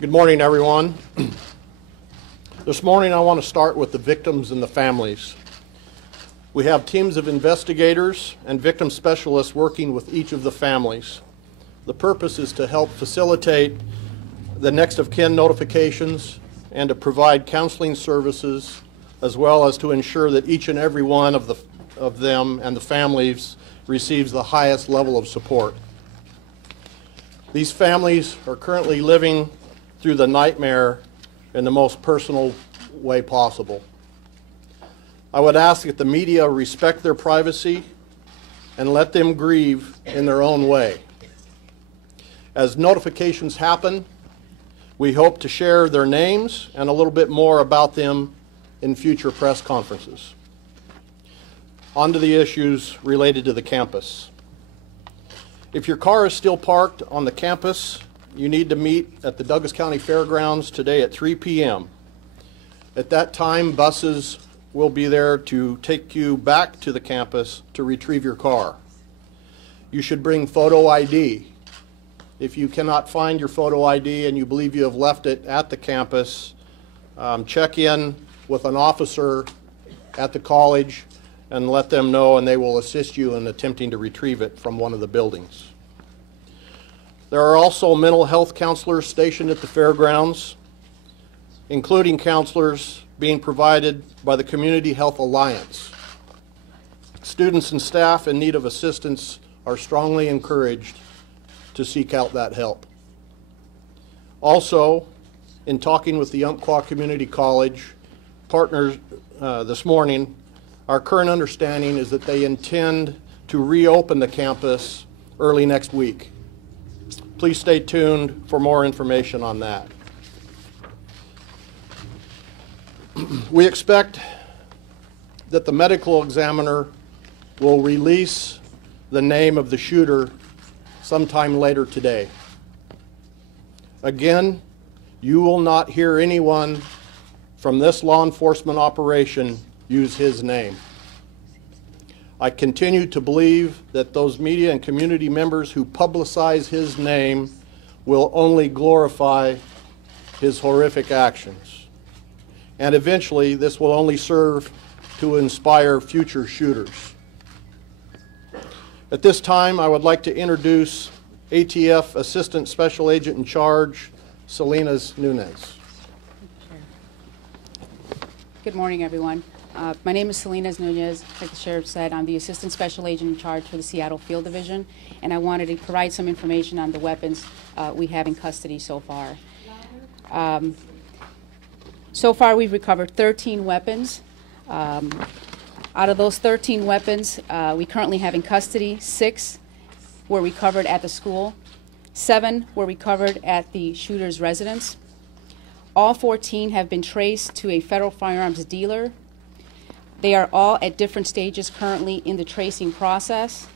Good morning, everyone. This morning I want to start with the victims and the families. We have teams of investigators and victim specialists working with each of the families. The purpose is to help facilitate the next of kin notifications and to provide counseling services, as well as to ensure that each and every one of them and the families receives the highest level of support. These families are currently living through the nightmare in the most personal way possible. I would ask that the media respect their privacy and let them grieve in their own way. As notifications happen, we hope to share their names and a little bit more about them in future press conferences. On to the issues related to the campus. If your car is still parked on the campus, you need to meet at the Douglas County Fairgrounds today at 3 p.m. At that time, buses will be there to take you back to the campus to retrieve your car. You should bring photo ID. If you cannot find your photo ID and you believe you have left it at the campus, check in with an officer at the college and let them know, and they will assist you in attempting to retrieve it from one of the buildings. There are also mental health counselors stationed at the fairgrounds, including counselors being provided by the Community Health Alliance. Students and staff in need of assistance are strongly encouraged to seek out that help. Also, in talking with the Umpqua Community College partners this morning, our current understanding is that they intend to reopen the campus early next week. Please stay tuned for more information on that. We expect that the medical examiner will release the name of the shooter sometime later today. Again, you will not hear anyone from this law enforcement operation use his name. I continue to believe that those media and community members who publicize his name will only glorify his horrific actions. And eventually, this will only serve to inspire future shooters. At this time, I would like to introduce ATF Assistant Special Agent in Charge, Salinas Nunez. Good morning, everyone. My name is Salinas Nunez. Like the sheriff said, I'm the Assistant Special Agent in Charge for the Seattle Field Division, and I wanted to provide some information on the weapons we have in custody so far. So far, we've recovered 13 weapons. Out of those 13 weapons, we currently have in custody 6 were recovered at the school, 7 were recovered at the shooter's residence. All 14 have been traced to a federal firearms dealer. They are all at different stages currently in the tracing process.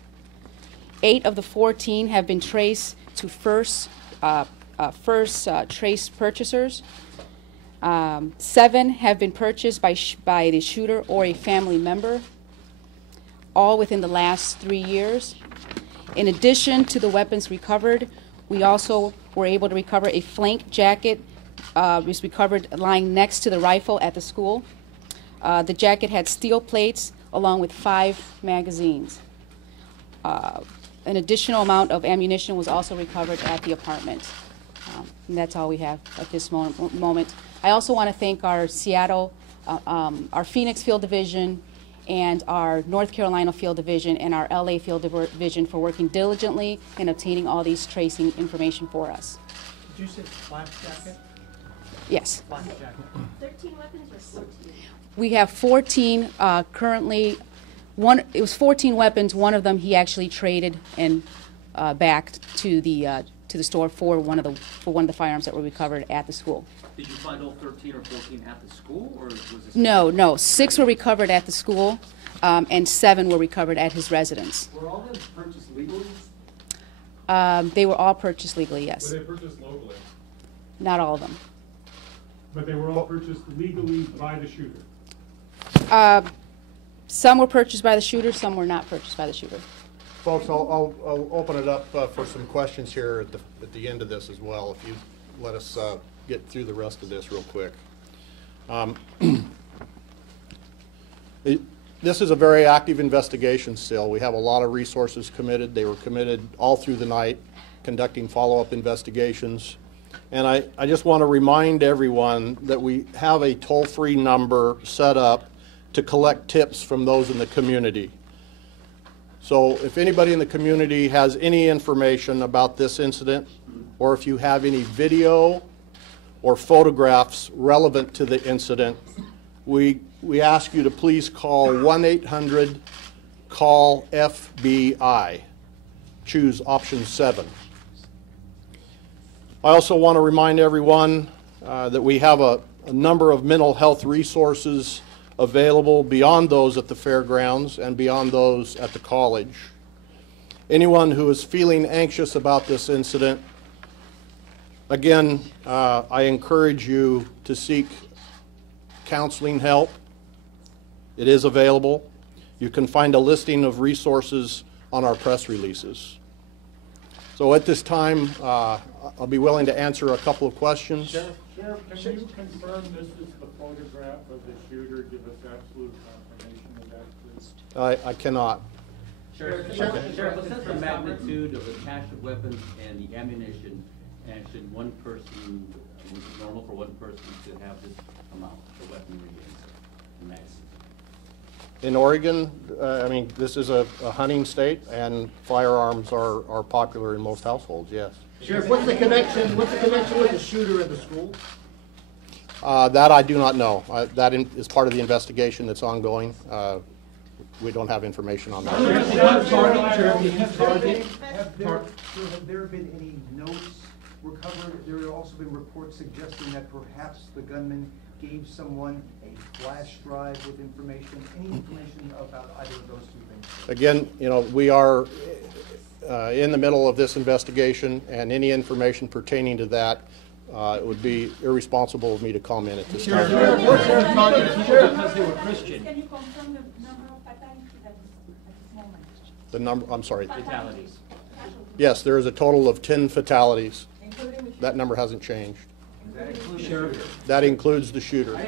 8 of the 14 have been traced to first trace purchasers. 7 have been purchased by the shooter or a family member, all within the last 3 years. In addition to the weapons recovered, we also were able to recover a flank jacket. Was recovered lying next to the rifle at the school. The jacket had steel plates along with 5 magazines. An additional amount of ammunition was also recovered at the apartment. And that's all we have at this moment. I also want to thank our Seattle, our Phoenix Field Division, and our North Carolina Field Division and our LA Field Division for working diligently in obtaining all these tracing information for us. Did you say flank jacket? Yes. Flank jacket. 13 weapons or 14? We have 14 currently. It was 14 weapons. One of them he actually traded and back to the store for one of the firearms that were recovered at the school. Did you find all 13 or 14 at the school, or was this? No. 6 were recovered at the school, and 7 were recovered at his residence. Were all of them purchased legally? They were all purchased legally, yes. Were they purchased locally? Not all of them. But they were all purchased legally by the shooter? Some were purchased by the shooter, some were not purchased by the shooter. Folks, I'll open it up for some questions here at the end of this as well, if you let us get through the rest of this real quick. This is a very active investigation still. We have a lot of resources committed. They were committed all through the night, conducting follow-up investigations. And I just want to remind everyone that we have a toll-free number set up to collect tips from those in the community. So if anybody in the community has any information about this incident, or if you have any video or photographs relevant to the incident, we ask you to please call 1-800-CALL-FBI. Choose option 7. I also want to remind everyone that we have a number of mental health resources available beyond those at the fairgrounds and beyond those at the college. Anyone who is feeling anxious about this incident, again, I encourage you to seek counseling help. It is available. You can find a listing of resources on our press releases. So at this time, I'll be willing to answer a couple of questions. Sheriff, can you confirm this is the photograph of the shooter? Give us absolute confirmation of that, please. I cannot. Sheriff, what's the magnitude of the cache of weapons and the ammunition, and should one person, was it normal for one person to have this amount of weaponry and magazines? In Oregon, I mean, this is a hunting state, and firearms are popular in most households, yes. Sheriff, what's the connection with the shooter at the school? That I do not know. That is part of the investigation that's ongoing. We don't have information on that. Have there been any notes recovered? There have also been reports suggesting that perhaps the gunman gave someone a flash drive with information. Any information about either of those two things? Again, you know, we are in the middle of this investigation, and any information pertaining to that, it would be irresponsible of me to comment at this time. Because they were Christian. Can you confirm the number of fatalities at this moment? The number, I'm sorry. Fatalities. Yes, there is a total of 10 fatalities. That number hasn't changed. That includes the shooter.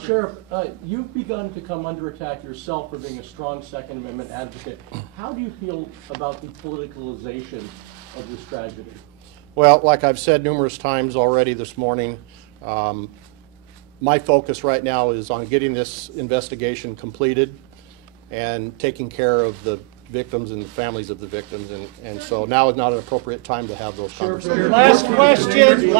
Sheriff, you've begun to come under attack yourself for being a strong Second Amendment advocate. How do you feel about the politicalization of this tragedy? Well, like I've said numerous times already this morning, my focus right now is on getting this investigation completed and taking care of the victims and the families of the victims, and so now is not an appropriate time to have those conversations. Last question.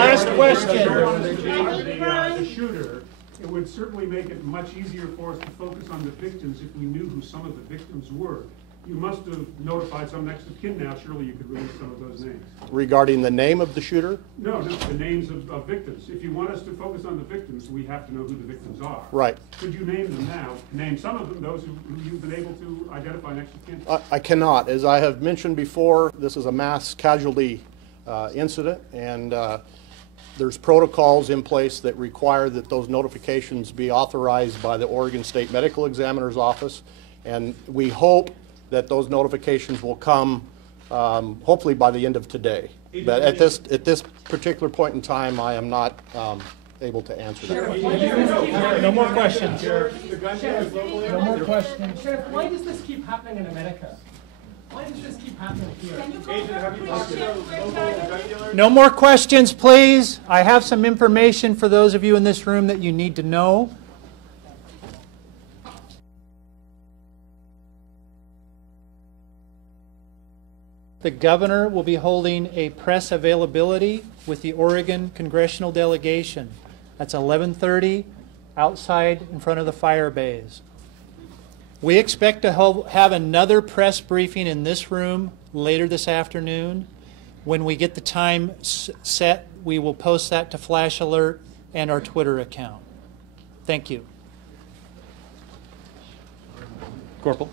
The shooter, it would certainly make it much easier for us to focus on the victims if we knew who some of the victims were. You must have notified some next of kin now. Surely you could release some of those names. Regarding the name of the shooter? No, the names of victims. If you want us to focus on the victims, we have to know who the victims are. Right. Could you name them now? Name some of them, those who you've been able to identify next of kin. I cannot. As I have mentioned before, this is a mass casualty incident, and there's protocols in place that require that those notifications be authorized by the Oregon State Medical Examiner's Office, and we hope that those notifications will come hopefully by the end of today. But at this particular point in time, I am not able to answer that. No more questions. The gun dealer is locally. No more questions. Sheriff, why does this keep happening in America? Why does this keep happening here? Can you confirm which shift we're targeting? No more questions, please. I have some information for those of you in this room that you need to know. The governor will be holding a press availability with the Oregon congressional delegation. That's 11:30 outside in front of the fire bays. We expect to have another press briefing in this room later this afternoon. When we get the time set, we will post that to Flash Alert and our Twitter account. Thank you. Corporal.